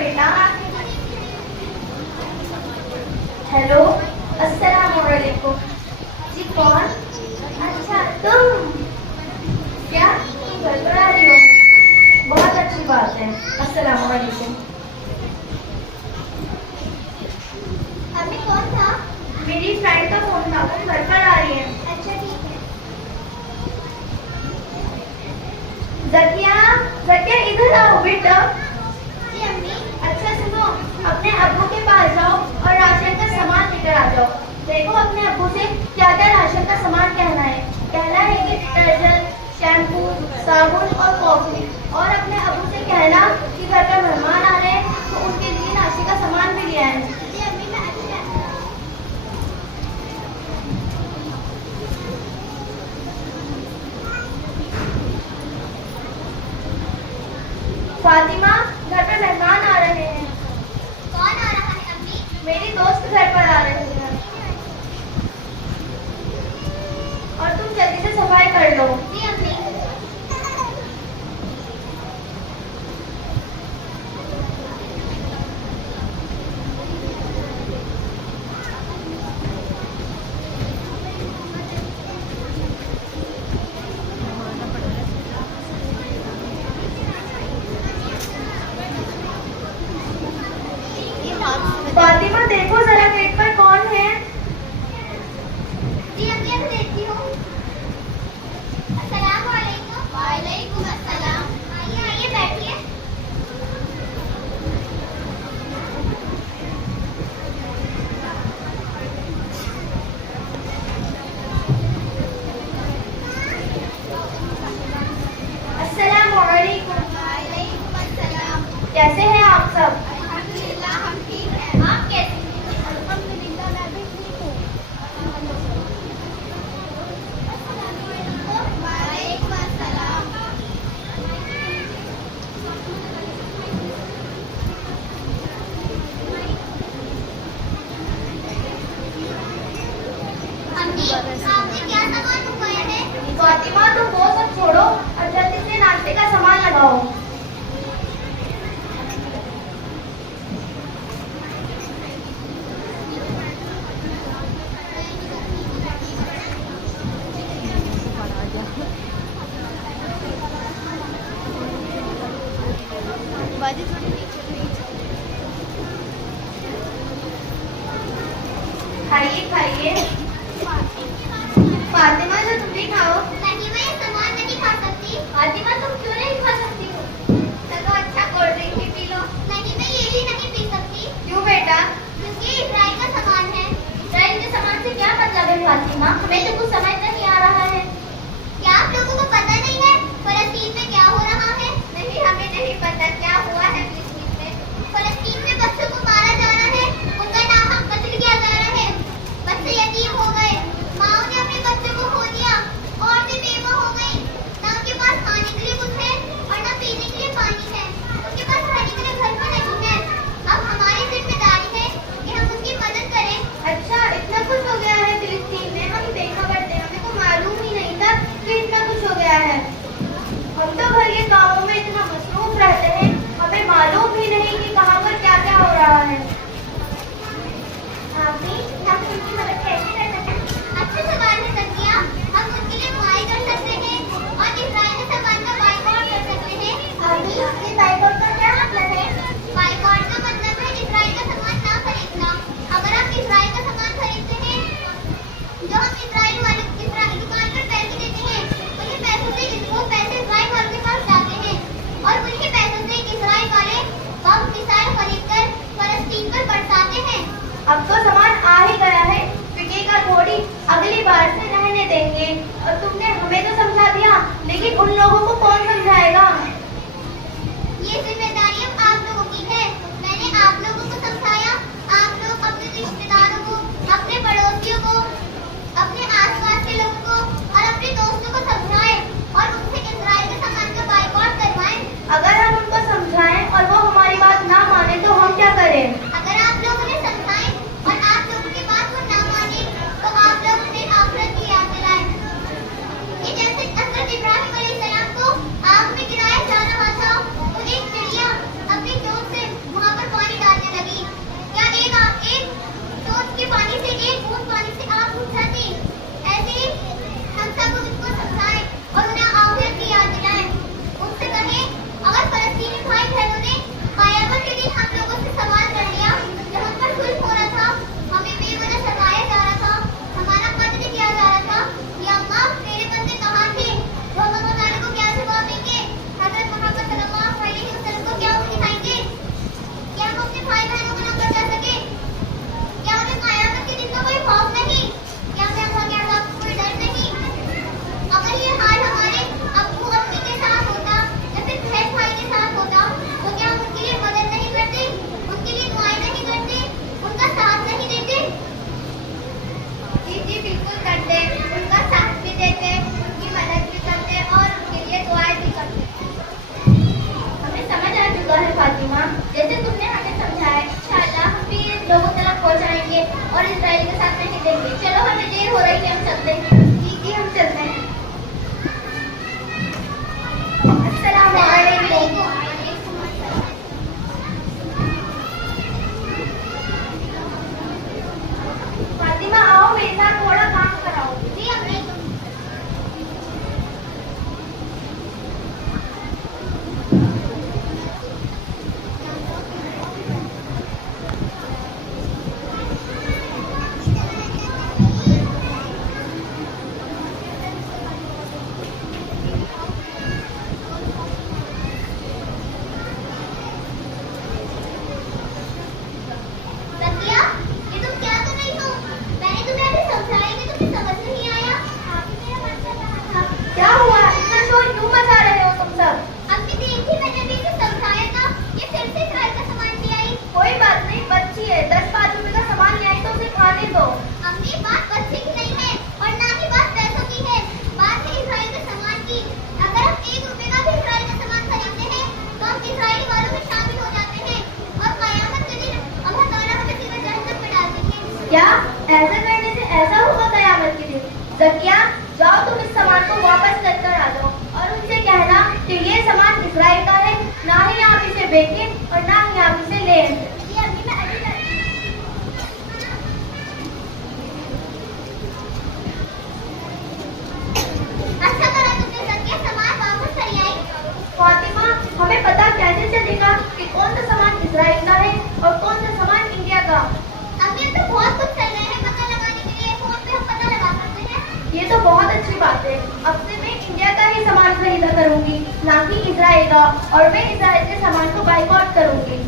बेटा? हेलो, अस्सलाम वालेकुम। जी कौन? अच्छा तुम, क्या तुम घर पर आ रही हो? बहुत अच्छी बात है। अस्सलाम वालेकुम। अभी कौन था? मेरी फ्रेंड का फोन था, वो घर पर आ रही है। अच्छा ठीक है। जकिया, जकिया इधर आओ बेटा। जी अम्मी। अच्छा सुनो, अपने अब्बू के पास जाओ और राशन का सामान लेकर आ जाओ। देखो अपने अब्बू से क्या क्या राशन का सामान कहना है। कहना है कि डिटर्जेंट, शैम्पू, साबुन और कॉफी। और अपने अब्बू से कहना कि घर पर मेहमान आ रहे हैं तो उनके लिए नाश्ते का सामान भी ले आए। जी अम्मी मैं अच्छा। फातिमा, घर पर मेहमान आ रहे हैं। कौन आ रहा है अम्मी? मेरी दोस्त घर पर आ रही है और तुम जल्दी से सफाई कर लो। जी अम्मी। फातिमा देखो जरा गेट पर कौन है। जी अम्मी अभी देखती हूँ। अस्सलाम वालेकुम। वालेकुम अस्सलाम। आइए आइए बैठिए। अस्सलाम वालेकुम। वालेकुम अस्सलाम। कैसे हैं आप सब? अल्हम्दुलिल्लाह हम ठीक हैं। आप कैसे हैं? अल्हम्दुलिल्लाह मैं भी ठीक हूँ। वालेकुम अस्सलाम। अम्मी आपने क्या सामान मंगवाया है? फातिमा तुम वो सब छोड़ो और जल्दी से नाश्ते का सामान लगाओ। खाइए खाइए। फातिमा जो तुम भी खाओ। नहीं मैं ये सामान नहीं खा सकती। फातिमा तुम क्यों नहीं खा सकती हो? चलो अच्छा कोल्ड ड्रिंक भी पी लो। नहीं मैं ये भी नहीं पी सकती क्यों बेटा? क्योंकि इजराइल का सामान है। इजराइल के सामान से क्या मतलब है फातिमा? हमें तो कुछ समझ नहीं आ रहा है। क्या आप लोगों को पता नहीं है फलस्तीन में क्या हो रहा है? नहीं हमें नहीं पता क्या हुआ है फिलिस्तीन में। फलस्तीन में बच्चों को मारा जा रहा है, उनका नाहक कत्ल किया जा रहा है। बच्चे यतीम हो गए, माओ ने अपने बच्चों को खो दिया, औरतें बेवा हो गई। ना उनके पास खाने के लिए कुछ है और ना पीने के लिए पानी है। उनके पास रहने के लिए घर पर नहीं है। अब हमारी जिम्मेदारी है कि हम उनकी मदद करें। अच्छा इतना कुछ हो गया है फिलिस्तीन में? हम देखा करते हैं, हमें को मालूम ही नहीं था कि इतना कुछ हो गया है। हम तो घर के कामों में इतना मसरूफ रहते हैं, हमें मालूम ही नहीं कि कहाँ पर क्या क्या हो रहा है। अभी हम उनकी मदद कैसे कर सकते हैं? अच्छा सवाल है सकिया। हम उनके लिए दुआएं कर सकते हैं और इजराइल के सामान का बाइकआउट कर सकते हैं। अभी ये बाइकआउट का क्या मतलब है? बाइकआउट का मतलब है इजराइल का सामान ना खरीदना। अगर आप इजराइल का सामान खरीदते हैं, जो हम इजराइल वाले दुकान पर पैसे देते हैं, उन्हीं पैसों से वो पैसे इजराइल वालों के पास जाते हैं और उन्हीं पैसों से इजराइल वाले बम मिसाइल खरीदकर फलस्तीन पर बरसाते हैं। अब तो सामान आ ही गया है, बिकेगा थोड़ी, अगली बार से रहने देंगे। और तुमने हमें तो समझा दिया, लेकिन उन लोगों को कौन समझाएगा? ये जिम्मेदारी अब आप लोगों की है। मैंने आप लोगों को समझाया, आप लोग अपने रिश्तेदारों को, अपने पड़ोसियों को, अपने आसपास के लोगों को और अपने दोस्तों को समझाएं और उनसे इजराइल के सामान का बाइकआउट करवाएं। अगर हम उनको समझाएं और वो हमारी बात ना माने तो हम क्या करें? अगर आप लोग उन्हें समझाएं और आप लोगों की बात को ना माने तो आप लोग उन्हें आखिरत की याद दिलाएं। ये जैसे हज़रत इब्राहिम अलैहिस्सलाम को आग में गिराया जा इसराइल के साथ नहीं देंगे। चलो हमें देर हो रही है, हम चलते हैं। जी हम चलते हैं। अस्सलाम वालेकुम। फातिमा आओ मेरे साथ थोड़ा काम कराओ। जी अम्मी। सतिया, ये तुम क्या कर रही हो? मैंने तुम्हें अभी समझाया कि तुम्हें समझ नहीं आया। आगे मेरा मन कर रहा था। क्या हुआ, इतना शोर क्यों मचा रहे हो तुम सब? अम्मी देखी, मैंने अभी इसे समझाया था। ये फिर से इसराइल का सामान ले आई। कोई बात नहीं, बच्ची है, 10-5 रुपए का सामान ले आई तो उसे खाने दो। अम्मी बात बच्चे की नहीं है और ना ही बात पैसों की है। बात है इसराइल के सामान की। अगर हम 1 रुपए का भी इसराइल का सामान खरीदते हैं तो हम इसराइली वालों में शामिल हो जाते हैं और कयामत के दिन अल्लाह ताला हमें सीधे जहन्नम में डाल देंगे। क्या ऐसा करने से ऐसा होगा कयामत के दिन? ज़किया, जाओ तुम इस सामान को वापस लेकर आ जाओ और उनसे कहना कि ये सामान इसराइल का है, ना ही आप इसे बेचें और ना ही आप इसे लें। जी अम्मी, मैं अभी जाती हूँ। अच्छा करा तुमने सतिया, सामान वापस कर आई। फातिमा, हमें पता कैसे चलेगा कि कौन सा सामान इसराइल का है और कौन सा सामान इंडिया का? अम्मी अब तो बहुत कुछ चल रहे हैं पता लगाने के लिए। फोन पे हम पता लगा सकते हैं। ये तो बहुत अच्छी बात है। अब से मैं इंडिया का ही सामान खरीदा करूंगी, ना कि इसराइल का, और मैं इसराइल के सामान को बाइकआउट करूंगी।